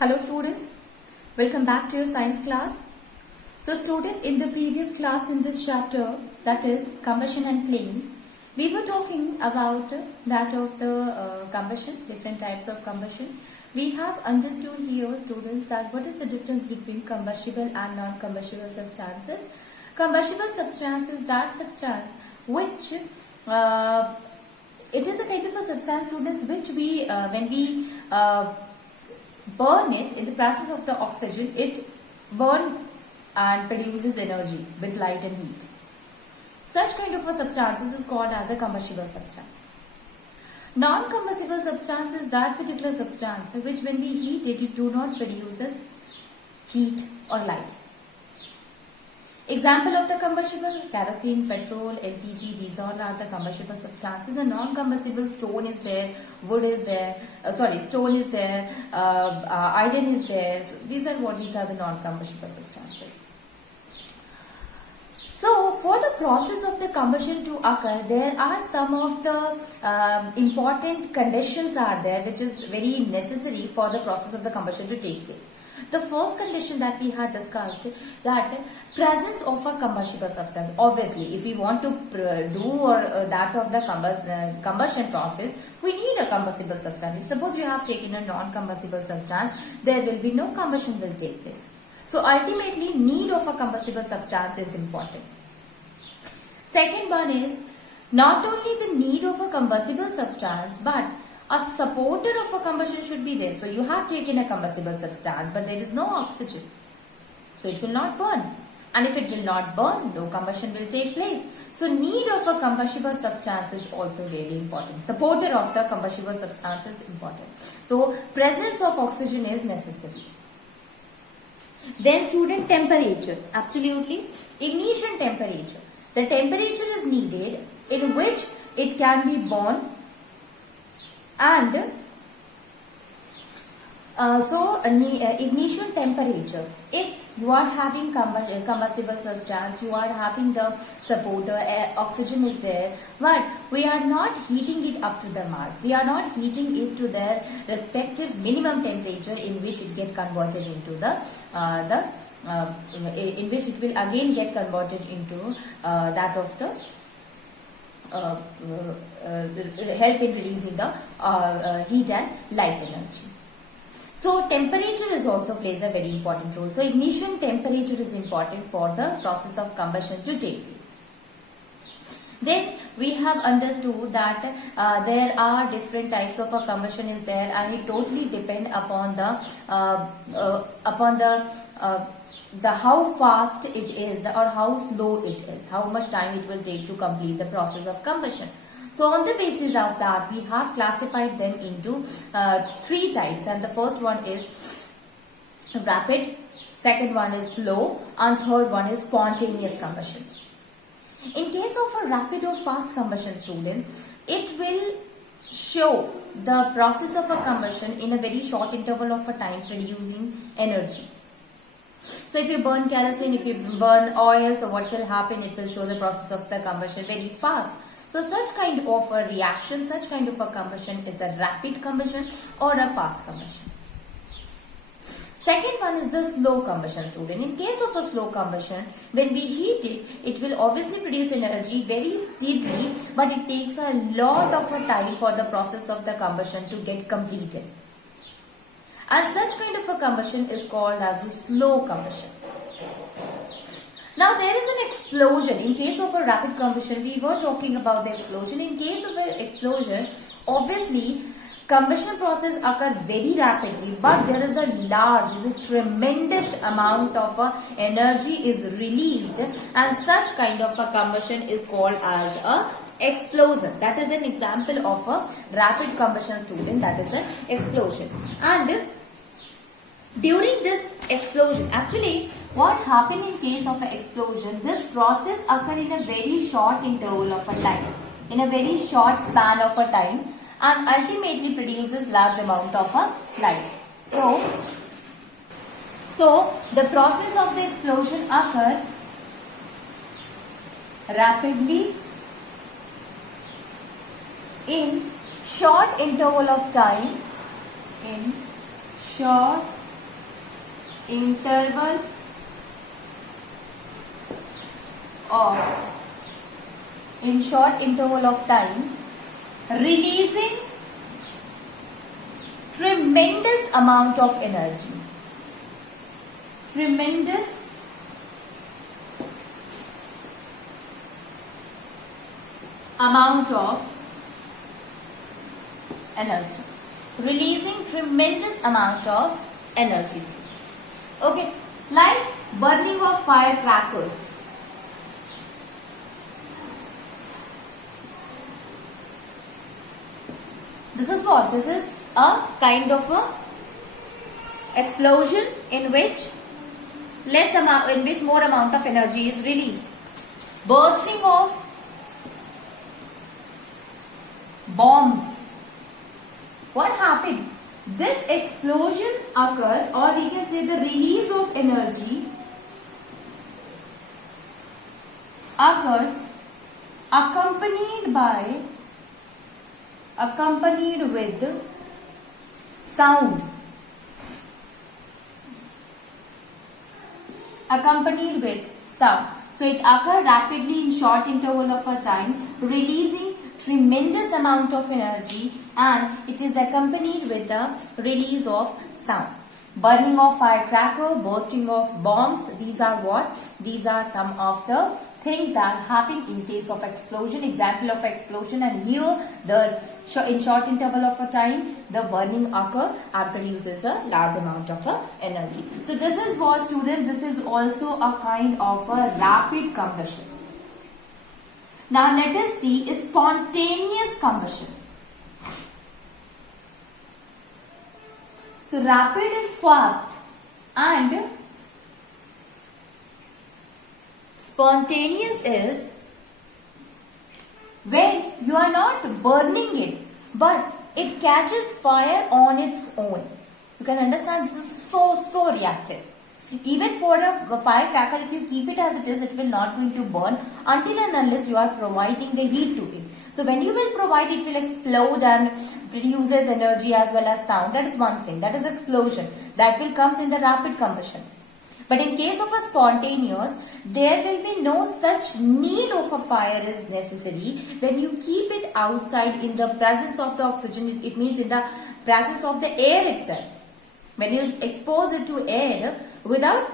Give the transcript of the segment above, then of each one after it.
Hello students, welcome back to your science class. So student, in the previous class in this chapter, that is combustion and flame, we were talking about that of the combustion, different types of combustion. We have understood here students that what is the difference between combustible and non-combustible substances. Combustible substance is that substance which it is a kind of a substance students which we when we burn it in the process of the oxygen, it burn and produces energy with light and heat. Such kind of a substance is called as a combustible substance. Non-combustible substance is that particular substance which when we heat it, it do not produces heat or light. Example of the combustible: kerosene, petrol, LPG, these all are the combustible substances. A non-combustible, stone is there, wood is there, stone is there, iron is there. So these are the non-combustible substances. So for the process of the combustion to occur, there are some of the important conditions are there which is very necessary for the process of the combustion to take place. The first condition that we had discussed, that presence of a combustible substance. Obviously, if we want to do that of the combustion process, we need a combustible substance. If suppose you have taken a non-combustible substance, there will be no combustion will take place. So ultimately, need of a combustible substance is important. Second one is not only the need of a combustible substance, but a supporter of a combustion should be there. So you have taken a combustible substance, but there is no oxygen. So it will not burn. And if it will not burn, no combustion will take place. So need of a combustible substance is also really important. Supporter of the combustible substance is important. So presence of oxygen is necessary. Then student, temperature. Absolutely. Ignition temperature. The temperature is needed in which it can be burned. And ignition temperature, if you are having combustible substance, you are having the supporter, oxygen is there, but we are not heating it up to the mark. We are not heating it to their respective minimum temperature in which it get converted into in which it will again get converted into that of the help in releasing the heat and light energy. So temperature is also plays a very important role. So ignition temperature is important for the process of combustion to take place. Then we have understood that there are different types of a combustion is there, and it totally depend upon the how fast it is or how slow it is, how much time it will take to complete the process of combustion. So on the basis of that, we have classified them into three types, and the first one is rapid, second one is slow, and third one is spontaneous combustion. In case of a rapid or fast combustion, students, it will show the process of a combustion in a very short interval of a time, producing energy. So if you burn kerosene, if you burn oil, so what will happen? It will show the process of the combustion very fast. So such kind of a reaction, such kind of a combustion is a rapid combustion or a fast combustion. Second one is the slow combustion, student. In case of a slow combustion, when we heat it, it will obviously produce energy very steadily, but it takes a lot of a time for the process of the combustion to get completed. And such kind of a combustion is called as a slow combustion. Now there is an explosion. In case of a rapid combustion, we were talking about the explosion. In case of an explosion, obviously combustion process occur very rapidly, but there is a tremendous amount of energy is released, and such kind of a combustion is called as a explosion. That is an example of a rapid combustion, student. That is an explosion. And during this explosion, actually what happened in case of an explosion, this process occur in a very short interval of a time, in a very short span of a time, and ultimately produces large amount of a light. So the process of the explosion occur rapidly in short interval of time, in short interval in short interval of time, releasing tremendous amount of energy. Tremendous amount of energy. Releasing tremendous amount of energy, students. Okay, like burning of firecrackers. This is what? This is a kind of a explosion in which more amount of energy is released. Bursting of bombs. What happened? This explosion occurred, or we can say the release of energy occurs accompanied with sound. Accompanied with sound. So it occurs rapidly in short interval of a time, releasing tremendous amount of energy, and it is accompanied with the release of sound. Burning of firecracker, bursting of bombs, these are what? These are some of the things that happen in case of explosion, example of explosion, and here in short interval of a time the burning occur and produces a large amount of energy. So this is what, students, this is also a kind of a rapid combustion. Now let us see spontaneous combustion. So rapid is fast and spontaneous is when you are not burning it but it catches fire on its own. You can understand this is so reactive. Even for a firecracker, if you keep it as it is, it will not going to burn until and unless you are providing the heat to it. So when you will provide, it will explode and produces energy as well as sound. That is one thing. That is explosion. That will comes in the rapid combustion. But in case of a spontaneous, there will be no such need of a fire is necessary. When you keep it outside in the presence of the oxygen, it means in the presence of the air itself. When you expose it to air, without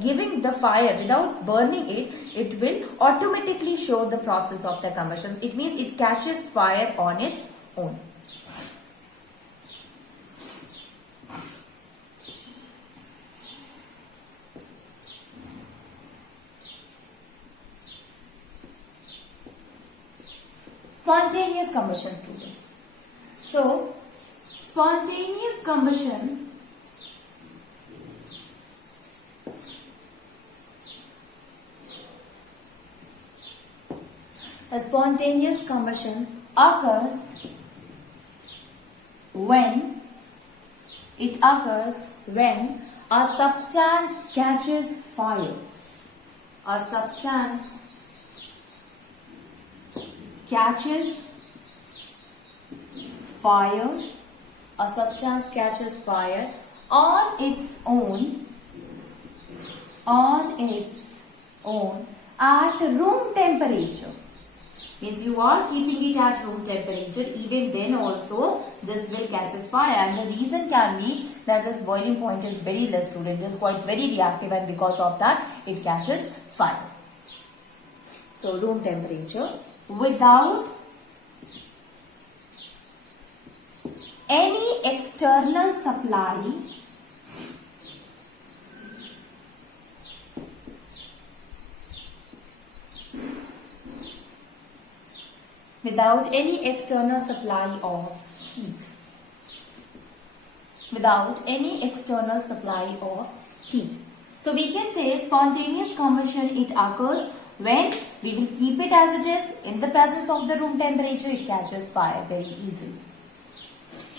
giving the fire, without burning it, it will automatically show the process of the combustion. It means it catches fire on its own. Spontaneous combustion, students. So, spontaneous combustion occurs when a substance catches fire. A substance catches fire. A substance catches fire on its own at room temperature. Means you are keeping it at room temperature, even then also this will catches fire, and the reason can be that this boiling point is very less, student. It is quite very reactive, and because of that it catches fire. So room temperature without any external supply of heat. So we can say spontaneous combustion, it occurs when we will keep it as it is in the presence of the room temperature, it catches fire very easily.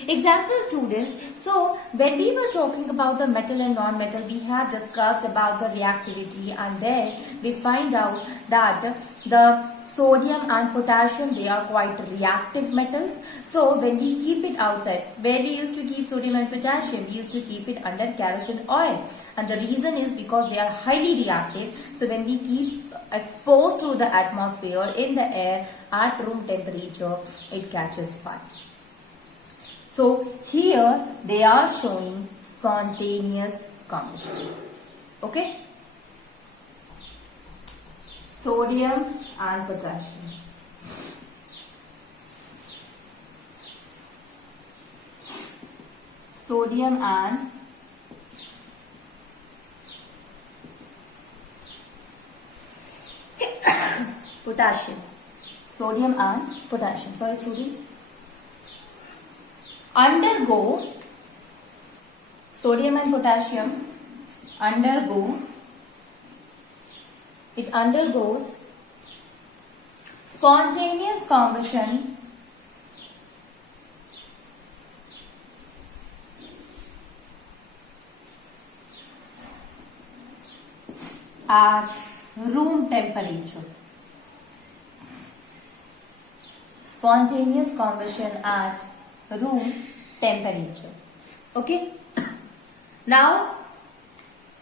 Example students, so when we were talking about the metal and non-metal, we had discussed about the reactivity, and then we find out that the sodium and potassium, they are quite reactive metals. So when we keep it outside, where we used to keep sodium and potassium, we used to keep it under kerosene oil, and the reason is because they are highly reactive. So when we keep exposed to the atmosphere in the air at room temperature, it catches fire. So here they are showing spontaneous combustion. Okay? Sodium and potassium. Sodium and potassium. Sodium and potassium. Sorry students. Undergo, sodium and potassium undergoes spontaneous combustion at room temperature. Spontaneous combustion at room temperature. Okay. Now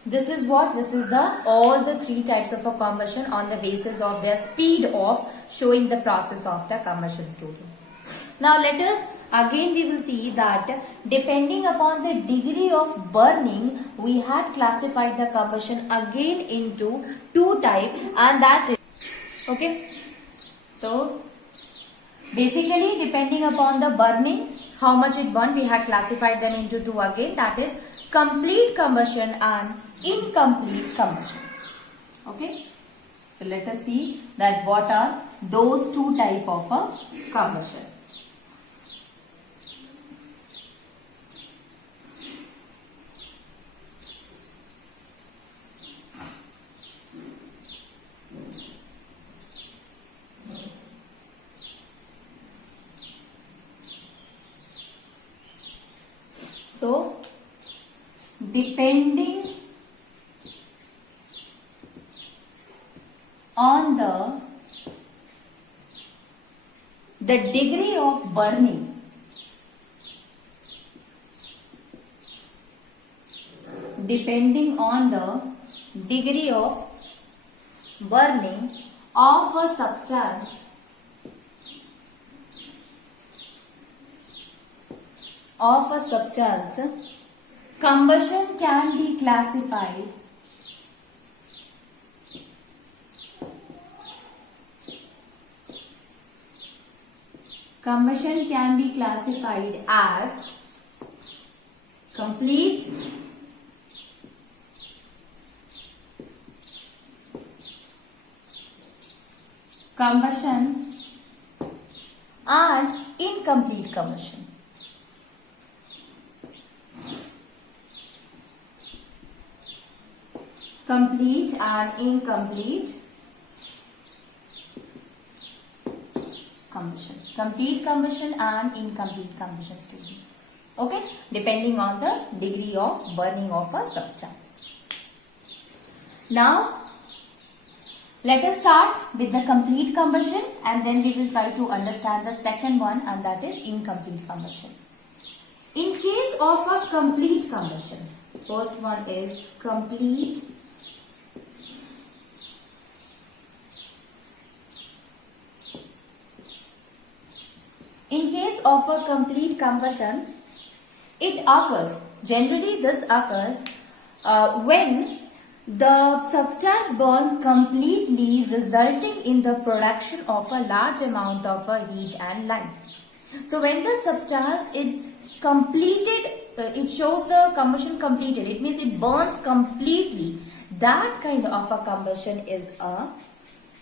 this is what? This is the all the three types of a combustion on the basis of their speed of showing the process of the combustion student. Now let us again we will see that depending upon the degree of burning, we had classified the combustion again into two types, and that is okay. So basically depending upon the burning, how much it burned, we had classified them into two again, that is complete combustion and incomplete combustion. Okay. So let us see that what are those two type of a combustion. So, depending on the degree of burning, depending on the degree of burning of a substance, combustion can be classified as complete combustion and incomplete combustion. Complete and incomplete combustion. Complete combustion and incomplete combustion students. Okay, depending on the degree of burning of a substance. Now, let us start with the complete combustion, and then we will try to understand the second one, and that is incomplete combustion. In case of a complete combustion, first one is complete In case of a complete combustion, it occurs, generally this occurs when the substance burns completely, resulting in the production of a large amount of heat and light. So when the substance is completed, it shows the combustion completed, it means it burns completely. That kind of a combustion is a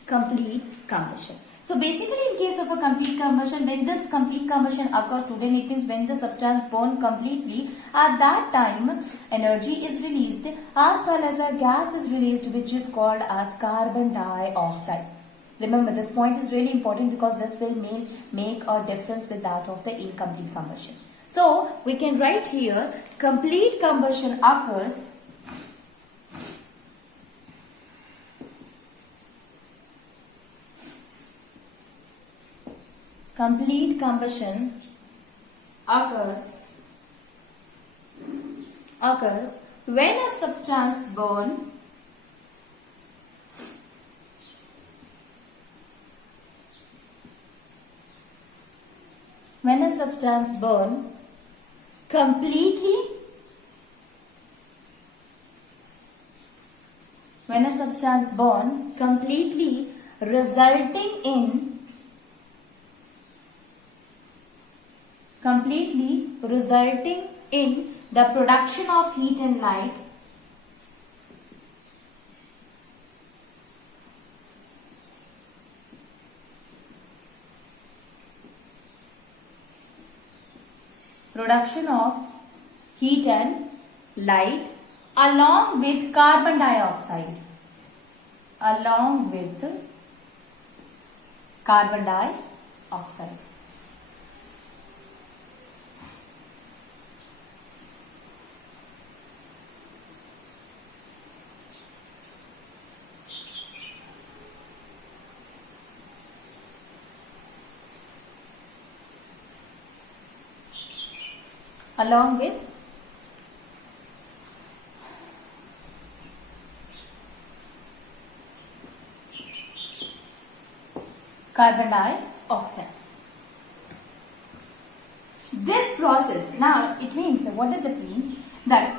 complete combustion. So basically in case of a complete combustion, when this complete combustion occurs, student, it means when the substance burns completely, at that time energy is released as well as a gas is released, which is called as carbon dioxide. Remember, this point is really important because this will make a difference with that of the incomplete combustion. So we can write here complete combustion occurs complete combustion occurs when a substance burn completely resulting in the production of heat and light along with carbon dioxide. Along with carbon dioxide. This process, now it means, what does it mean? That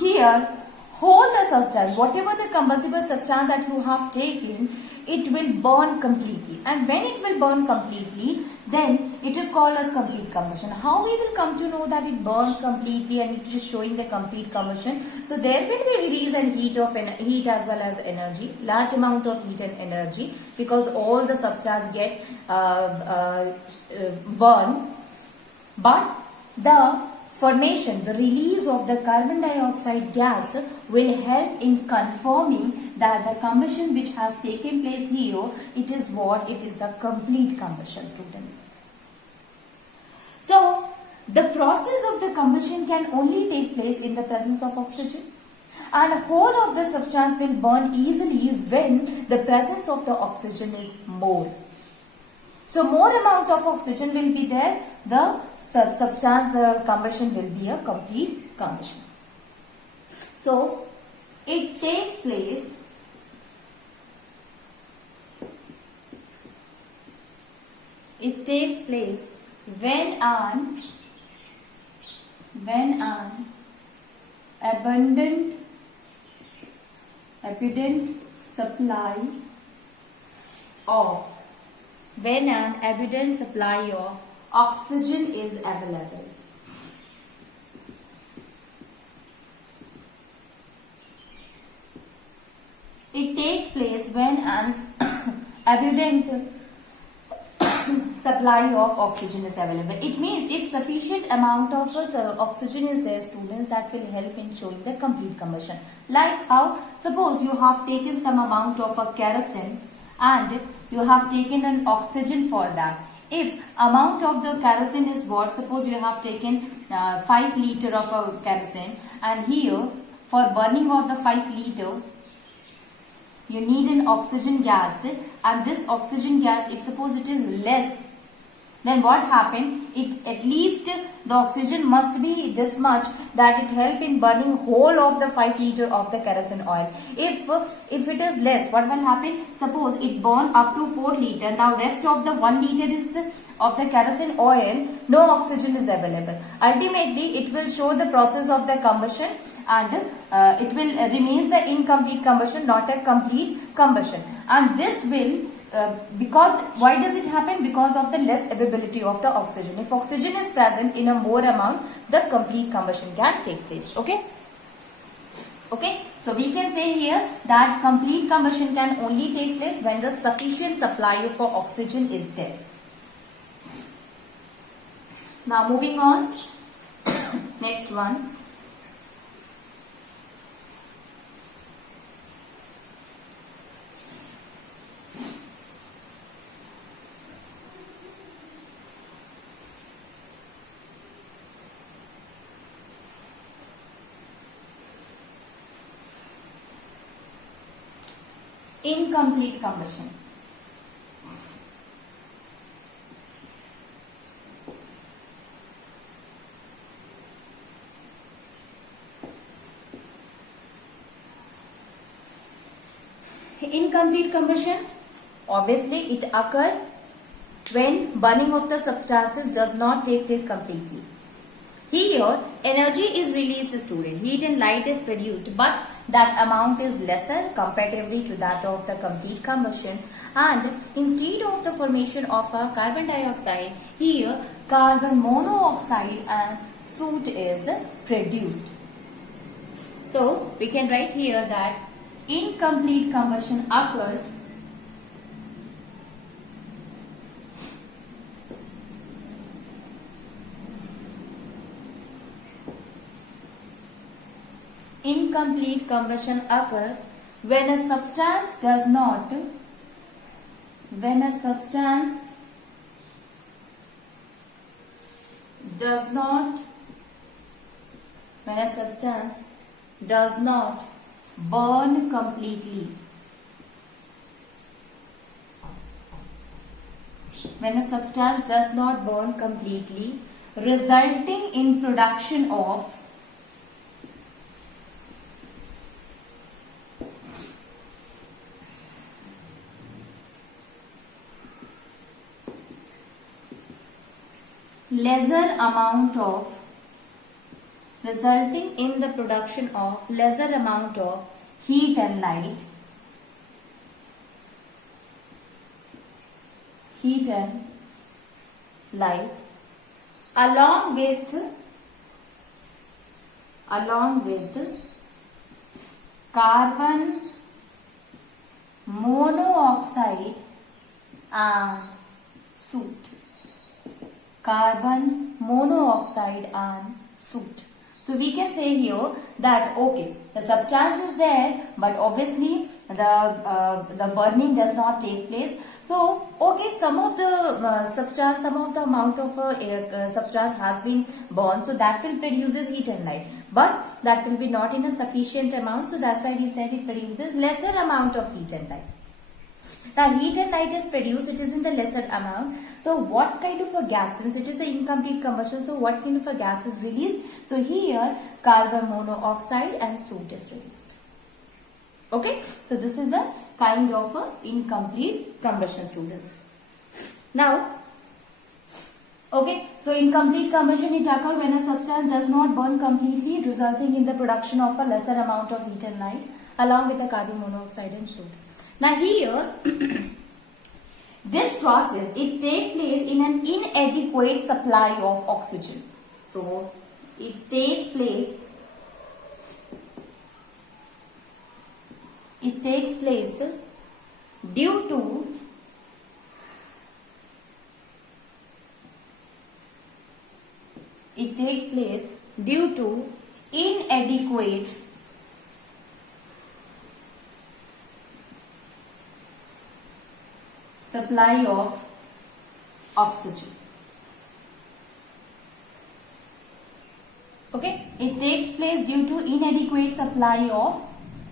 here, whole the substance, whatever the combustible substance that you have taken, it will burn completely. And when it will burn completely, then it is called as complete combustion. How we will come to know that it burns completely and it is showing the complete combustion? So there will be release and heat as well as energy, large amount of heat and energy, because all the substance get burned. But the formation, the release of the carbon dioxide gas will help in confirming that the combustion which has taken place here, it is what? It is the complete combustion, students. So, the process of the combustion can only take place in the presence of oxygen, and whole of the substance will burn easily when the presence of the oxygen is more. So more amount of oxygen will be there, the substance, the combustion will be a complete combustion. So it takes place when an abundant supply of oxygen is available. It takes place when an abundant supply of oxygen is available. It means if sufficient amount of oxygen is there, students, that will help in showing the complete combustion. Like how, suppose you have taken some amount of a kerosene and you have taken an oxygen for that. If amount of the kerosene is what, suppose you have taken 5 liter of a kerosene, and here for burning of the 5 liter you need an oxygen gas, and this oxygen gas, if suppose it is less, then what happened? It at least the oxygen must be this much that it help in burning whole of the 5 liter of the kerosene oil. If it is less, what will happen? Suppose it burn up to 4 liter. Now rest of the 1 liter is of the kerosene oil, no oxygen is available. Ultimately, it will show the process of the combustion, and it will remains the incomplete combustion, not a complete combustion. And this will because why does it happen? Because of the less availability of the oxygen. If oxygen is present in a more amount, the complete combustion can take place. Okay, so we can say here that complete combustion can only take place when the sufficient supply of oxygen is there. Now moving on, next one. incomplete combustion. Incomplete combustion, obviously it occurs when burning of the substances does not take place completely. Here, energy is released, student. Heat and light is produced, but that amount is lesser comparatively to that of the complete combustion. And instead of the formation of a carbon dioxide, here carbon monoxide and soot is produced. So, we can write here that incomplete combustion occurs incomplete combustion occurs when a substance does not when a substance does not burn completely. When a substance does not burn completely, resulting in production of lesser amount of heat and light along with carbon monoxide and soot. So we can say here that okay, the substance is there, but obviously the burning does not take place. So okay, some of the amount of substance has been burned, so that will produces heat and light, but that will be not in a sufficient amount. So that's why we said it produces lesser amount of heat and light. Now heat and light is produced, it is in the lesser amount. So what kind of a gas, since it is the incomplete combustion, so what kind of a gas is released? So here carbon monoxide and soot is released. Okay, so this is the kind of a incomplete combustion, students. Now, okay, so incomplete combustion it occurs when a substance does not burn completely, resulting in the production of a lesser amount of heat and light along with the carbon monoxide and soot. Now here, this process, it takes place in an inadequate supply of oxygen. So, it takes place due to inadequate supply of oxygen. Okay, it takes place due to inadequate supply of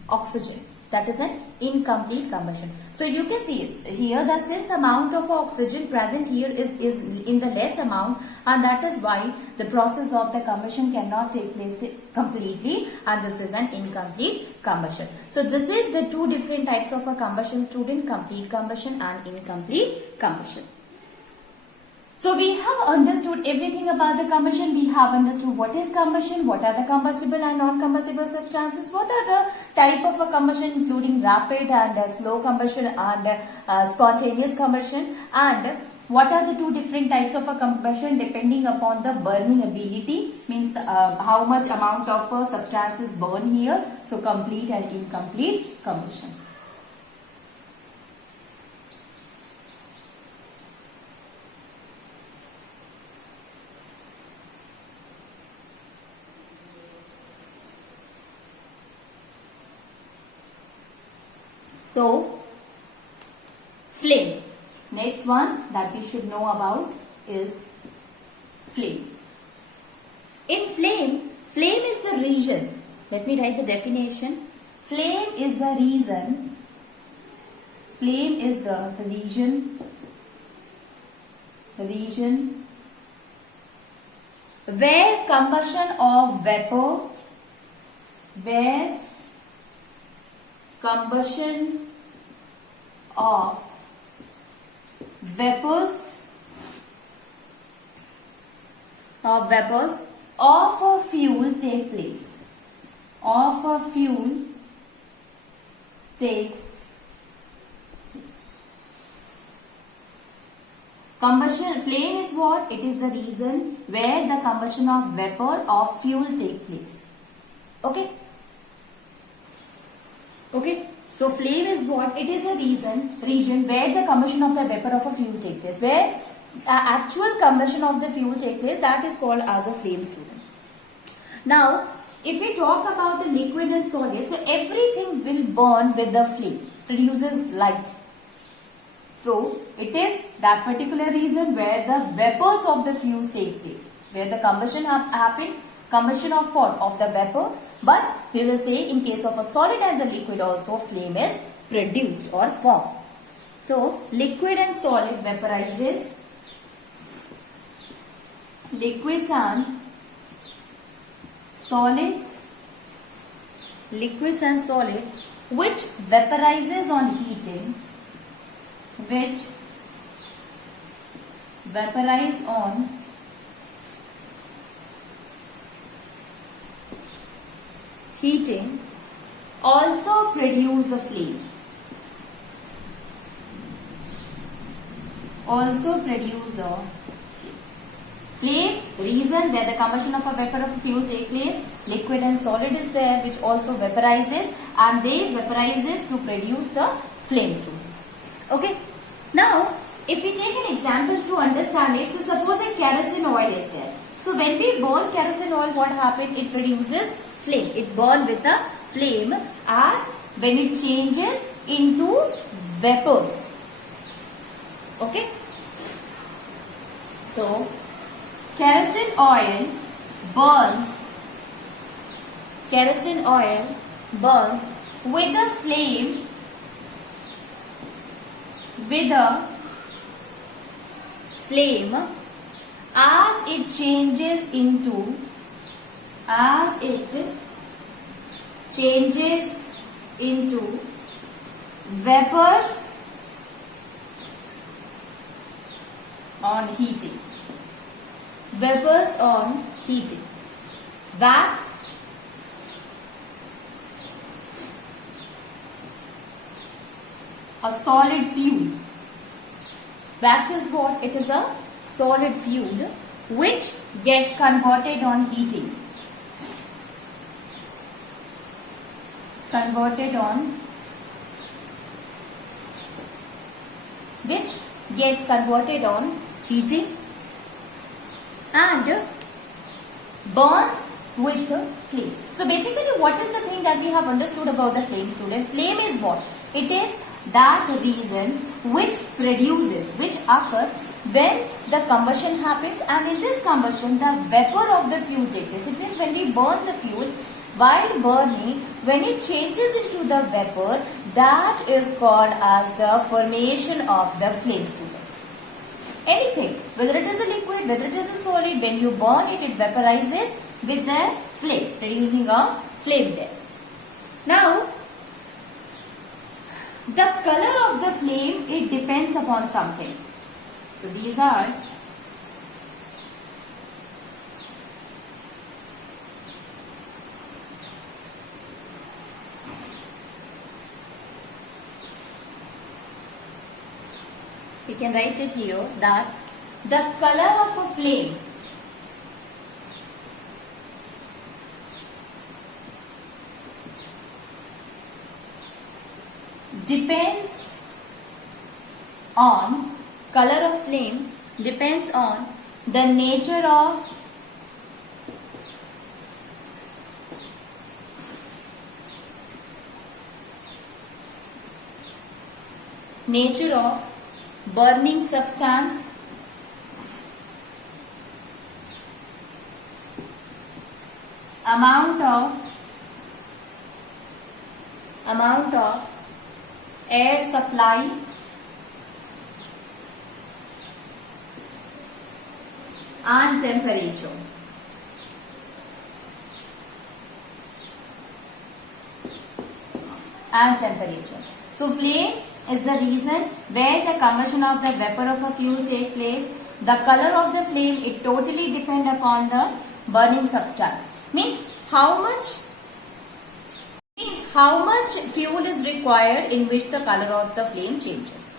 oxygen. That is an incomplete combustion. So you can see it here that since amount of oxygen present here is in the less amount, and that is why the process of the combustion cannot take place completely, and this is an incomplete combustion. So this is the two different types of a combustion, student: complete combustion and incomplete combustion. So we have understood everything about the combustion. We have understood what is combustion, what are the combustible and non-combustible substances, what are the type of a combustion including rapid and slow combustion and spontaneous combustion, and what are the two different types of a combustion depending upon the burning ability, means how much amount of a substance is burned here. So complete and incomplete combustion. So, flame. Next one that we should know about is flame. In flame is the region. Let me write the definition. Flame is the region flame is the region where combustion of vapor, vapors of a fuel take place. Combustion, flame is what? It is the reason where the combustion of vapor of fuel take place. Okay? Okay? So flame is what? It is a region where the combustion of the vapor of a fuel take place. Where actual combustion of the fuel take place, that is called as a flame, student. Now, if we talk about the liquid and solid, so everything will burn with the flame, produces light. So, it is that particular reason where the vapors of the fuel take place, where the combustion happen, combustion of what? Of the vapor. But we will say in case of a solid and the liquid also, flame is produced or formed. So, liquid and solid vaporizes. Liquids and solids, which vaporizes on heating, also produce a flame. Flame, reason where the combustion of a vapor of a fuel take place, liquid and solid is there which also vaporizes, and they vaporizes to produce the flame, students. Okay. Now, if we take an example to understand it, so suppose a kerosene oil is there. So when we burn kerosene oil, what happens? It produces flame. It burns with a flame as when it changes into vapors. Okay. So, kerosene oil burns with a flame as it changes into vapors on heating. Wax, a solid fuel. Wax is what? It is a solid fuel which get converted on heating. And burns with a flame. So basically, what is the thing that we have understood about the flame, student? Flame is what? It is that reason which occurs when the combustion happens, and in this combustion the vapor of the fuel takes place. It means when we burn the fuel, while burning, when it changes into the vapor, that is called as the formation of the flame, students. Anything, whether it is a liquid, whether it is a solid, when you burn it, it vaporizes with the flame, producing a flame there. Now, the color of the flame, it depends upon something. So, these are we can write it here that the color of a flame depends on the nature of burning substance, amount of air supply, and temperature. And temperature. So flame is the reason where the combustion of the vapor of a fuel take place. The color of the flame, it totally depend upon the burning substance. Means how much fuel is required in which the color of the flame changes.